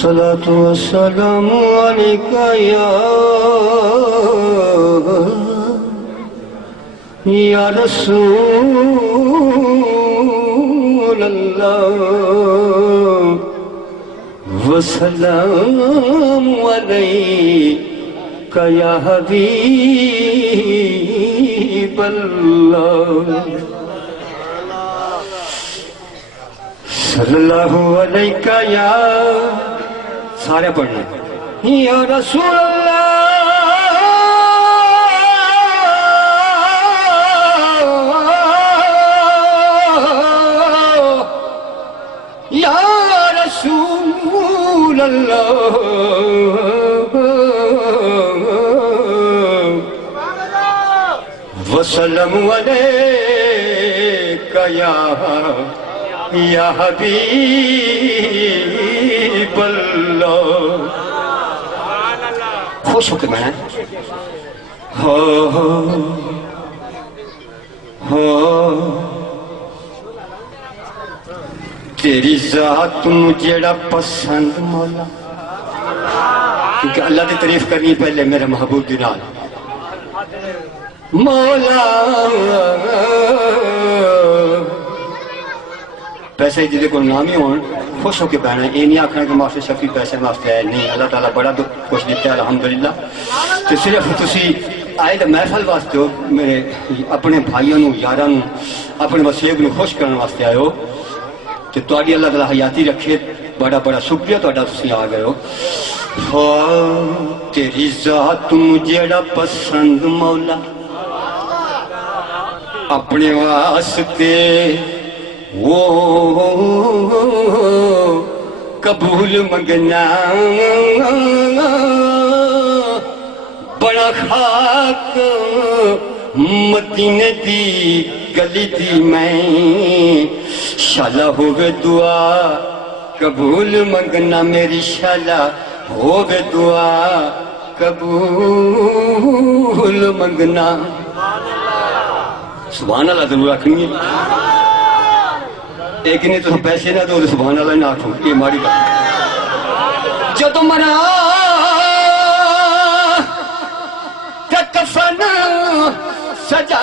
الصلاة والسلام عليك يا رسول الله وسلام عليك يا حبيب الله صلی اللہ علیہ یا سارے پڑھنا یا رسول اللہ یا رسول اللہ وسلم علیک یا حبیب اللہ خوش ہو کے میں تیری ذات مجھے پسند مولا کیونکہ اللہ کی تعریف کرنی پہلے میرے محبوب دی نال مولا پیسے جدے کو نامی ہون خوش ہو کے پہنا ہے یہ نہیں آکھنا کہ معافی شفی پیسے واسطے ہے نہیں اللہ تعالیٰ بڑا کچھ دیتا ہے الحمدللہ تو صرف تسی آئے تو محفل واسطے ہو میرے اپنے بھائیوں یاراں اپنے وسیب نو خوش کرنے واسطے آئے ہو تو تواڈی اللہ تعالیٰ حیاتی رکھے بڑا بڑا شکریہ تواڈا تسی آ گئے ہو تیری ذات مجھے پسند مولا اپنے واسطے وہ قبول منگنا بڑا خاک مدینے دی گلی دی میں شالا ہوگے دعا قبول منگنا میری شالا ہوگے دعا قبول منگنا سبحان اللہ ضرور رکھنی ایک نہیں تو پیسے نہ دو سبحان اللہ نہ آٹھو یہ ماری کا جو تمہارا کفن سجا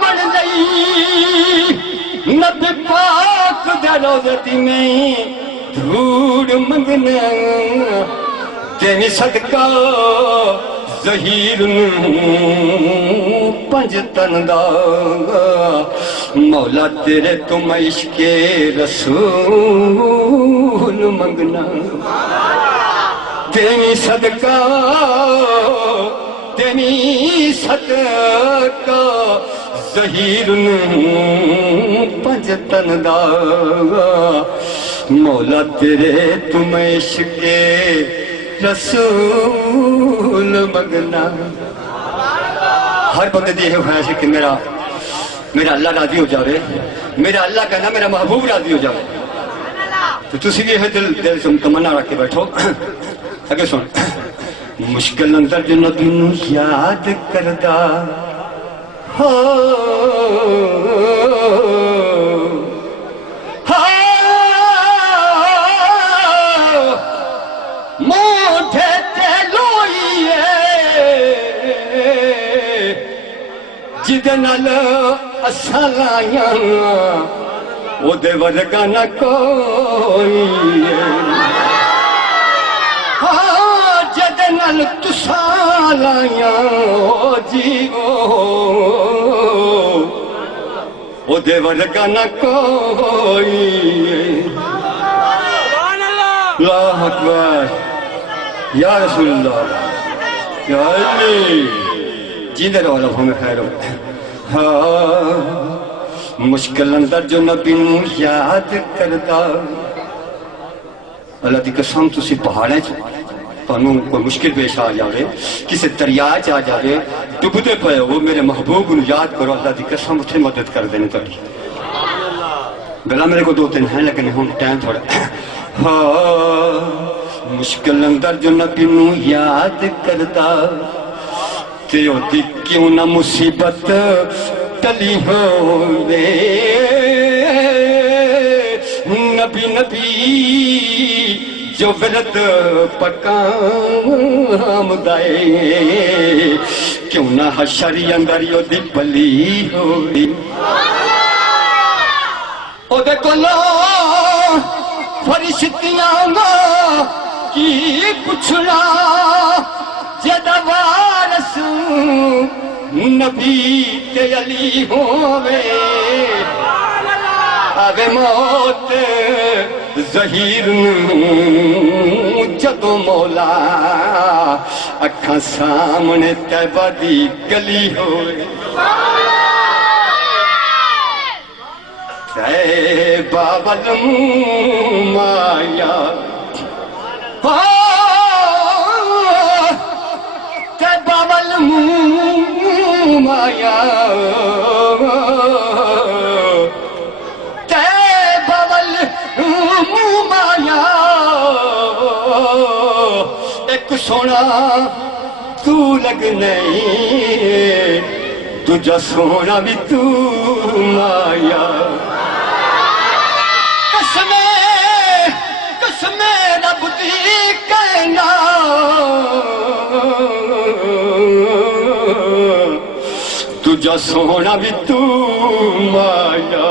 بن گئی نبی پاک دے روزتی میں دھوڑ منگنا تیری صدقہ ظہیر پنج تندا مولا تیرے تم عشق رسول منگنا تیری صدقہ ظہیر پنج تندا مولا تیرے تم عشق رسول مگنا ہر بندے دی یہ خواہش ہے کہ میرا اللہ راضی ہو جاوے میرا اللہ کہنا میرا محبوب راضی ہو جاوے تو تسی بھی یہ دل سے تمنا رکھ کے بیٹھو اگر سن مشکل اندر جو نبی نو یاد کردا موٹھے تے لوئیے جدے نال اساں لائیاں او دے ورگا نہ کوئی جدے نال تساں لائیاں جی او دے ورگا نہ کوئی اللہ اکبر یا رسول اللہ یا علی جیندے رہو اللہ ہمیں خیر ہو مشکل اندر جو نبی نو یاد کردا اللہ دی قسم تسی پہاڑیں تانوں کوئی مشکل پیش آ جاوے کسی دریا چ آ جاوے ڈبدے پئے ہو میرے محبوب نو یاد کرو اللہ دی قسم اتھے مدد کر دینے تاری بلا میرے کو 2-3 ہیں لیکن ہم ٹائم تھوڑا مشکل اندر جو نبی نو یاد کردا تے او دی کیوں نہ مصیبت ٹلی ہووے نبی جو برت پکام دائے کیوں نہ حشری اندر یو دی پلی ہوئی او دے کلو فرشتیاں گا کی پچھڑا جدہ وارس نبی تے علی ہووے آوے موت ظہیر جدو مولا اکھاں سامنے طیبہ دی گلی ہوئے طیبہ والمایا طیبہ والمایا ایک سونا تو لگ نہیں تجھا سونا بھی تو مایا قسم رب دی کہنا تجھا سونا بھی تو مایا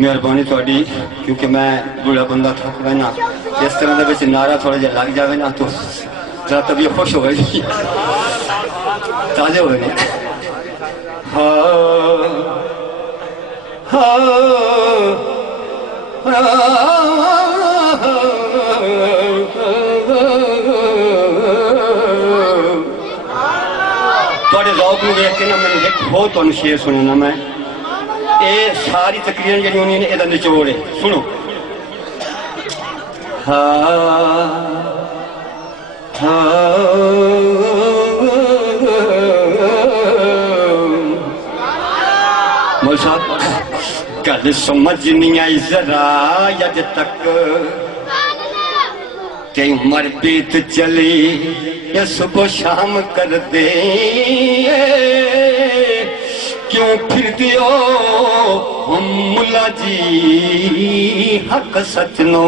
مہربانی تھوڑی کیونکہ میں بوڑھا بندہ تھک گیا نا اس طرح دے وچ نعرہ تھوڑا جہا لگ جاوے نا تو ذرا طبیعت خوش ہو گئی تازے ہوئے نے تھوڑے ذوق نو دیکھ کے نا میں ایک ہو تو شعر سننا میں اے ساری تقریریں جڑی ہونی نے ادا نچوڑ ہے سنو مول صاحب گل سمجھ نہیں آئی ذرا اج تک تے عمر بیت چلی یا صبح شام کر دے کیوں پھر دیو ہم ملا جی حق سچ نو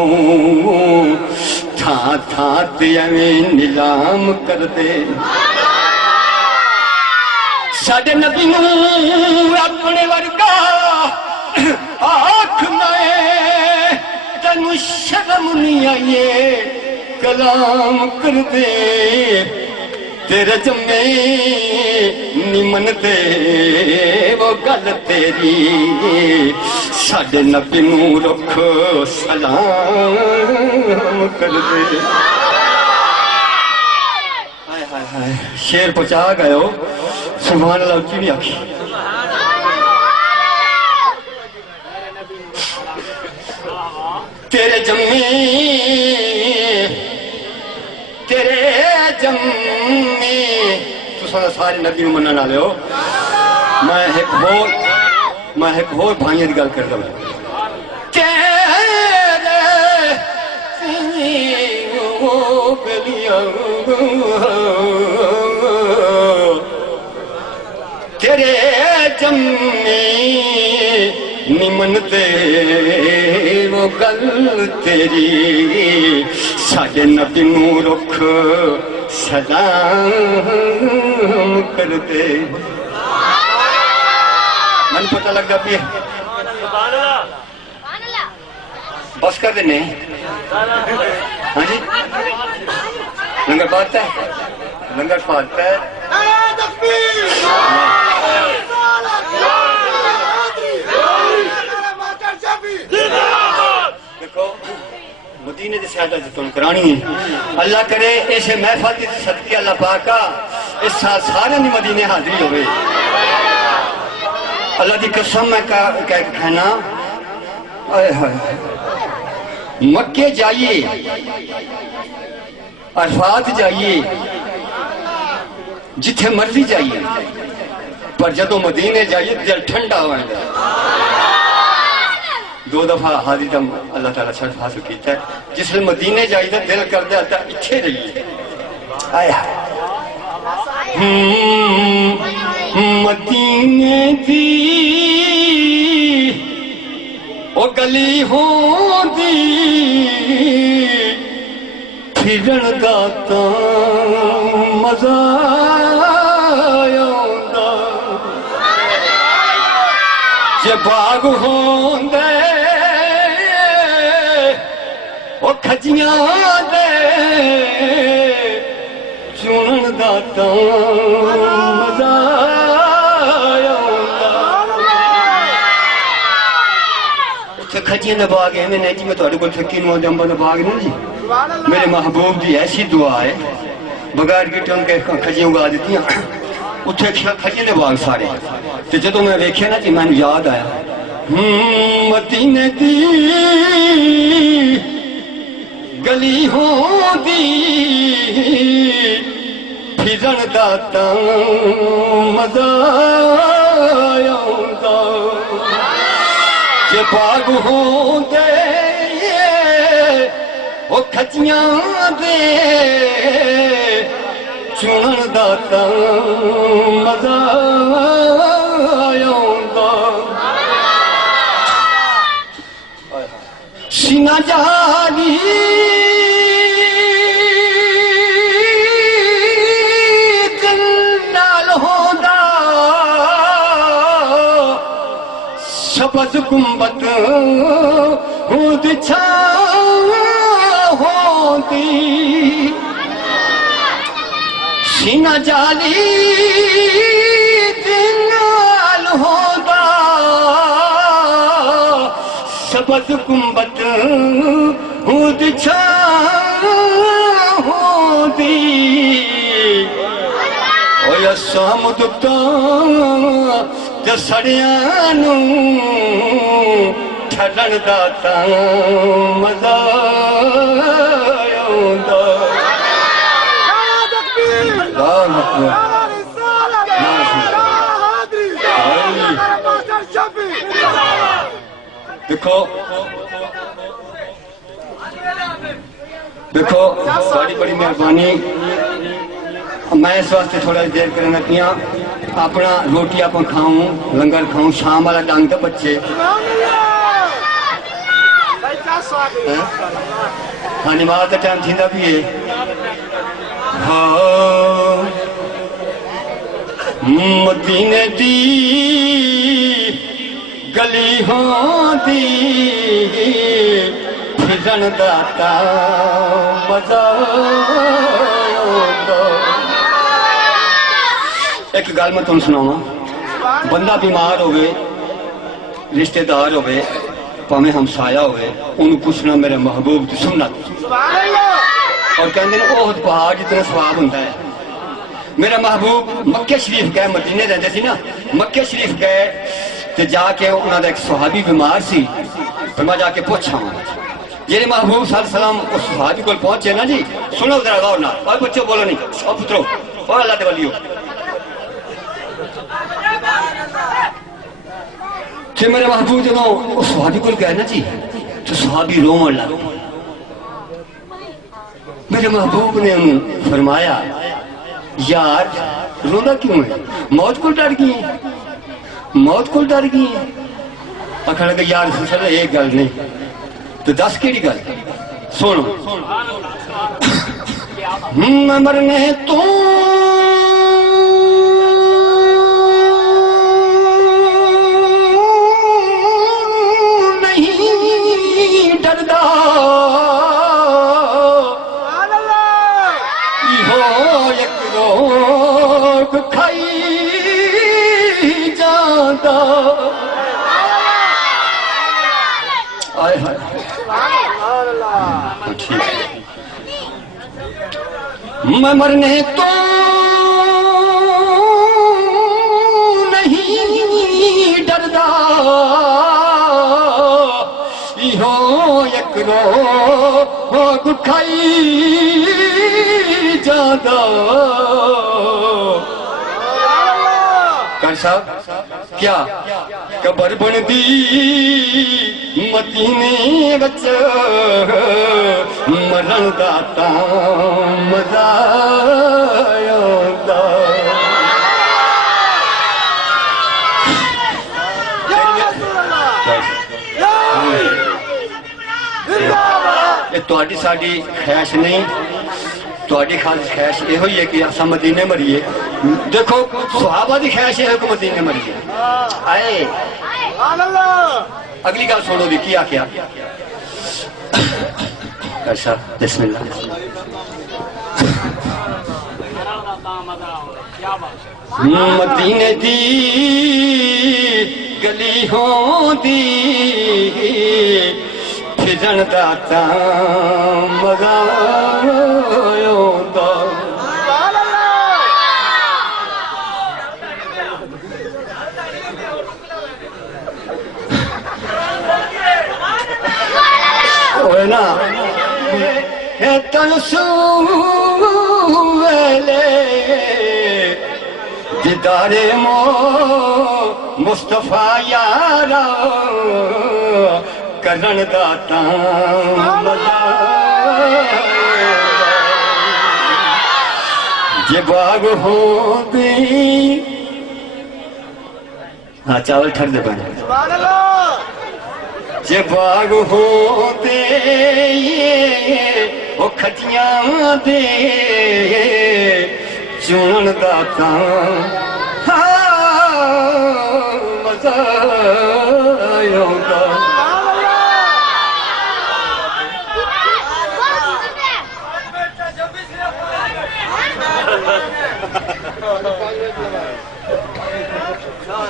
تھا تے ایویں نیلام کر دے ساڈے نبی نور اپنے ورگا آنکھ میں تینوں شرم نہیں آئیے کلام کر دے تیرے جمے نمن دے وہ گل تیری ساڈے نبی نوں رکھ سلام کر دے شیر پہنچا گئے ہو سبحان اللہ اچھی نہیں آکھی تیرے جمی تو سارے نبی منع نہ لے ہو میں ایک اور بھائیوں کی گل کرتا ہوں تیرے جمی نمن دے وہ گل تیری ساڈے نبی نوں رکھ سلام کر دے من پتہ لگا پی بس کر دینے ہاں جی لنگر پاتا ہے لنگر پاتا ہے دیکھو مدینے دے سیادہ جتوں کرانی ہے اللہ کرے ایسے محفل کی صدقے اللہ پاکا اس سال سارے دی مدینے حاضری ہوئے اللہ دی قسم میں کہنا مکے جائیے عرفات جائیے جتھے مرضی جائیے پر جدو مدینے جائیے دل ٹھنڈا ہوئے دو دفعہ حاضری تم اللہ تعالیٰ شرف حاصل کیتا ہے جس لئے مدینے جائیے دل کر دے آتا اچھے رہیے آئے مدینے دی او گلی ہوندی پھرن دا تاں مزہ آوندا جے باغ ہوندے او کھجیاں دے چنن دا تاں مزہ کھجیاں دا باغ ہے میں جی میں تھوڑے کول فقیر محمد امبا دا باغ نہیں جی میرے محبوب دی ایسی دعا ہے بغیر کی ٹنگ کے کھجیاں اگا دیتی ہیں اتھے کھجیاں دے باغ سارے تو جدو میں ویکھیا نا جی میں نے یاد آیا مدینے دی گلی ہوندی پھرن دا تاں مزہ آوندا جے باغ ہوندے او کھجیاں دے چنن دا تاں مزہ آوندا سینہ جاری دل نال ہوندا شبز گنبد ہود چھاں ہوندی سینہ جاری دل نال ہوندا شبز گنبد ہود چھاں ہوندی اوہ اسام دکتاں تے سڑیاں نوں ٹھلن دا تاں مزہ آوندا اللہ اکبر دیکھو ساری بڑی مہربانی میں اس واسطے تھوڑا دیر کرنا کیا اپنا روٹی آپ کھاؤں لنگر کھاؤں شام والا ٹانگ کے بچے ہاں نماز کا ٹائم تھیندا بھی ہے ہاں مدینے دی گلی ہوندی پھرن دا تاں مزہ آوندا ایک گل میں تمہیں سناواں بندہ بیمار ہوئے رشتہ دار ہوئے پاویں ہمسایا ہوئے انہوں پوچھنا میرے محبوب کی سنت اور کہندے نے اوہ پہاڑ جتنا ثواب ہوندا ہے میرا محبوب مکہ شریف گئے مدینے رہندے سی نا مکہ شریف گئے تے جا کے انہاں دا ایک صحابی بیمار سی پھر میں جا کے پوچھا میرے محبوب صلی اللہ علیہ وسلم اس صحابی کو پہنچے نا جی سنو ذرا غور نال اور بچوں بولو نہیں اور پترو اور اللہ دے ولیو کہ میرے محبوب جنہوں اس صحابی کو گئے نا جی تو صحابی رومن لگ میرے محبوب نے انہوں فرمایا یار رونا کیوں ہے موت کو ڈر گئی موت کو ڈر گئی آخر لگا یار سر ایک گل نہیں تو دس کیڑی گل سنو مرنے تو نہیں ڈردا ایک روک کھائی جاندا آئے ہائے میں مرنے تو نہیں ڈردا ایہو یک روک کھائی جاندا کر صاحب کیا قبر بن دی مدینے وچ مرن دا تاں مزہ آوندا یہ تہاڈی ساڈی خواہش نہیں، تہاڈی خاص خواہش یہ ہوئی ہے کہ اساں مدینے مریے. دیکھو صحابہ دی خواہش ہے کہ مدینے مریے. آئے اگلی گل سنو دی کیا کیا. اچھا بسم اللہ. مدینے دی گلی ہوندی پھرن دا تاں مزہ آوندا. اوے نا تنسو ویلے دیدار مصطفیٰ یارا کرن دا تاں مزہ جے باغ ہوندی. ہاں چاول ٹھر دے بنے. جے باغ ہوندے او کھٹیاں دے چون دا تاں مزہ آوندا.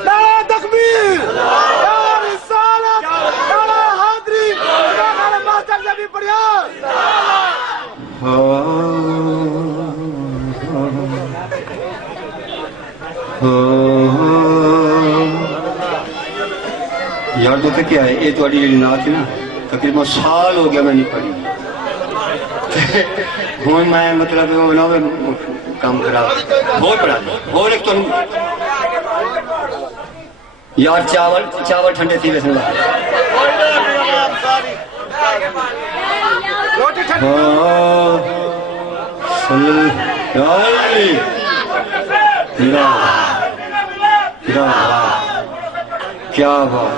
نعرہ تکبیر، نعرہ رسالت، نعرہ حیدری، نعرہ ماسٹر نبی پڑھیا. یار تو کیا ہے یہ تھوڑی نعت نا تقریباً سال ہو گیا میں نہیں پڑھی. ہوں میں مطلب کام کرا بہت پڑھا اور ایک تو یار چاول ٹھنڈے تھی ویسے کیا بات.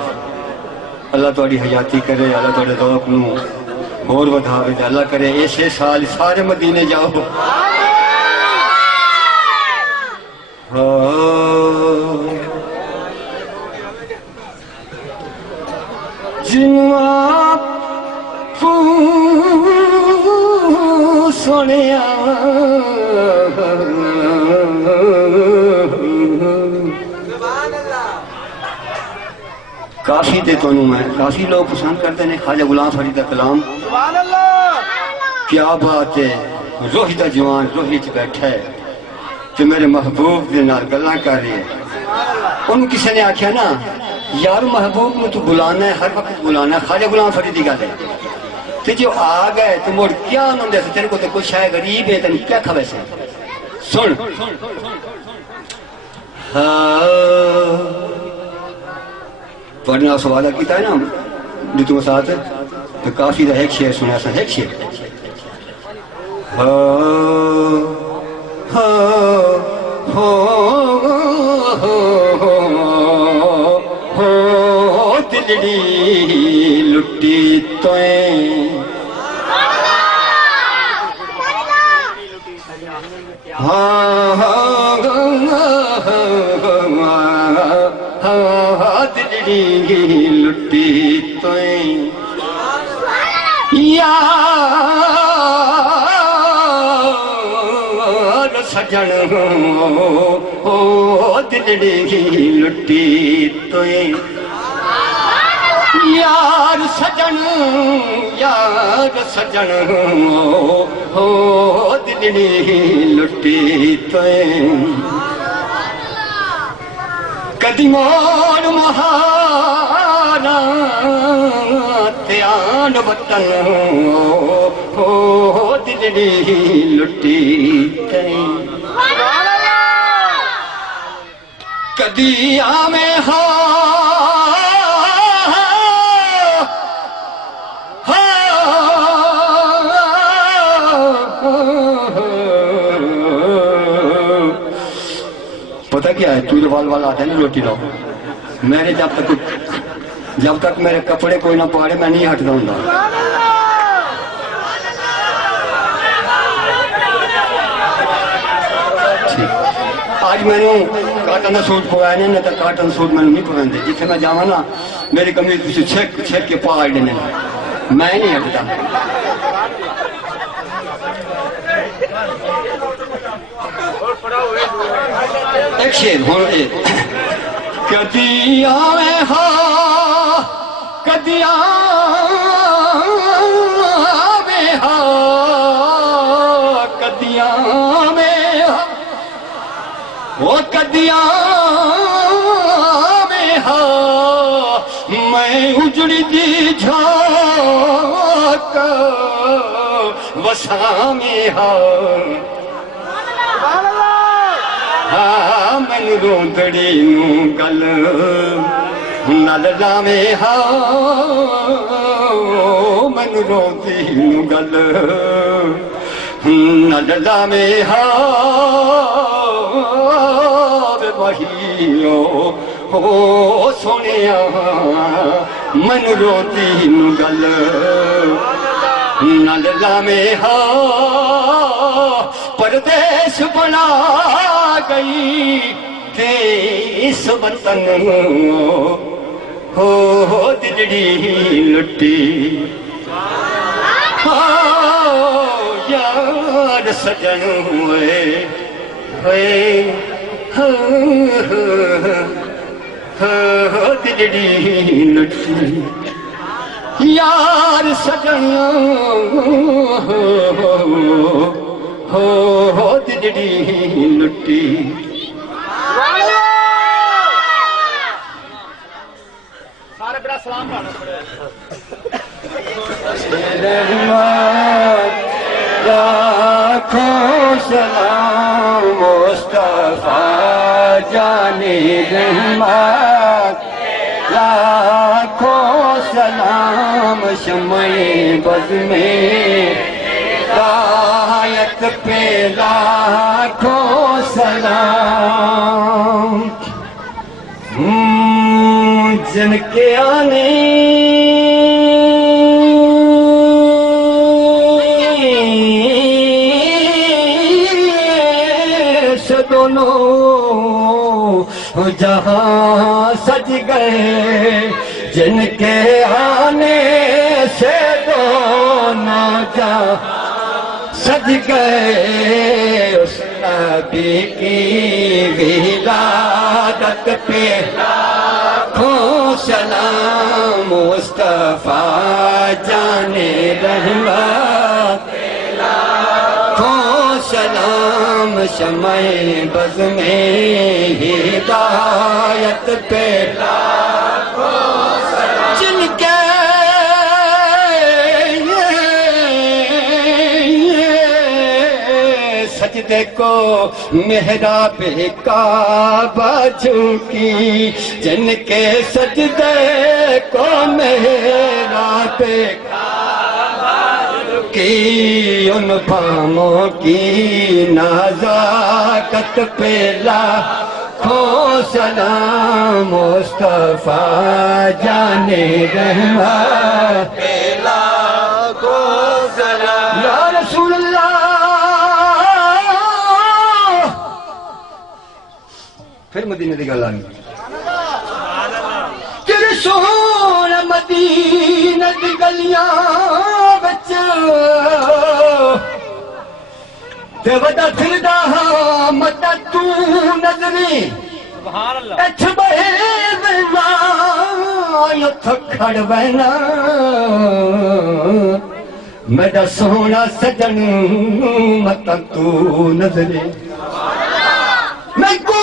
اللہ تھوڑی حیاتی کرے، اللہ تھوڑے ذوق نو اور بدھاوے. اللہ کرے ایسے سال سارے مدینے جاؤ. جنوا سونیا کافی دے تو میں کافی لوگ پسند کرتے ہیں خواجہ غلام فرید کا کلام. کیا بات ہے. روحی دا جوان روحی چ بیٹھا ہے جو میرے محبوب دے نال گلاں کر رہی ہے. ان کسی نے آکھیا نا یار محبوب نو تو بلانا ہے ہر وقت بلانا ہے. خواجہ غلام فرید دی گل ہے تے جو آ گئے تو مڑ کیا انہوں نے تیرے کو تو کچھ ہے غریب ہے تین کیا کھوے سے. سن پڑھنا سوالہ کیتا ہے نا جو تم ساتھ تو کافی دا ایک شعر سنیا سن. ایک شعر دلڑی لٹی تویں دلڑی لٹی تویں یار سجن دلڑی لٹی تویں یار سجن دلڑی لٹی تویں کدی موڑ مہارا تیان وطن دلڑی لٹی تویں کدی آمیں پتہ کیا ہے تو وال آتا ہے نا روٹی لاؤ. میرے جب تک میرے کپڑے کوئی نہ پاڑے میں نہیں ہٹتا ہوں. آج میں نے کاٹن کا سوٹ پوایا نہیں تو کاٹن سوٹ میں نہیں پوندے جتنے میں جاواں نا میری کمیز پیچھے چھک کے پا دینے میں نہیں ہٹتا ایک شیر ہوں کدی آویں ہاں کدی آویں ہاں کدی آویں ہاں وہ کدی آویں ہاں میں اجڑی دی جھاک وساں میں ہاں من روندڑی نو گل نل لاویں ہاں من روندی نو گل نل لاویں ہاں وے وحیو او سونیا من روندی نو گل نل لاویں ہاں پردیس بنا گئی دیس وطن ہو دلڑی لٹی یار سجن ہوئے دلڑی لٹی یار سجن ہو دلڑی لٹی سارے بڑا سلام پڑھنا لاکھوں سلام مصطفیٰ جانے رحمت لاکھوں سلام شمع بز میں ہدایت پہ لاکھوں سلام جن کے آنے سے دونوں جہاں سج گئے جن کے آنے سے دونوں جہاں سج گئے اس نبی کی ولادت پہ لاکھوں سلام مصطفیٰ جانے رحمت لاکھوں سلام شمع بز میں ہدایت پہ لاکھوں سلام جن کے سجدے کو محراب کعبہ جھکی جن کے سجدے کو محراب کعبہ جھکی ان باموں کی نزاکت پہ لاکھوں سلام مصطفیٰ جانے رحمت پہ لاکھوں سلام یا رسول اللہ پھر مدینے دی گل آئی تیرے سونا مدینہ دی گلیاں بچ تے وڈا پھردا ہاں متا تو نظری سبحان اللہ اچھ بہے وینا یو تھکڑ وینا میرا سونا سجن متا تو نظری میں کو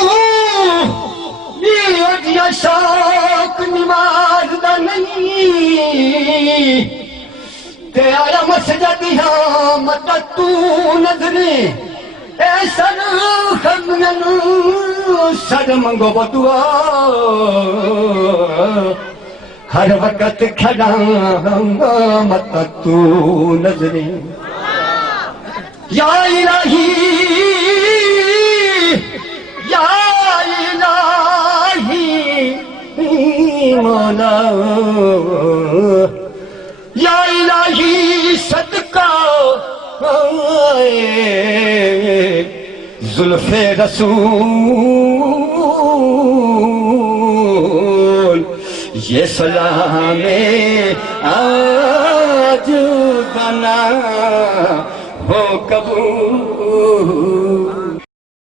یہ شوق نماز دا نہیں تے آیا مسجد ہاں متا تو نظری اے سر خمنن سر منگو بدعا ہر وقت کھڑا متا تو نظری یا الہی یا الہی مولا یا الہی صدقہ زلف رسول یہ سلام آج بنا ہو قبول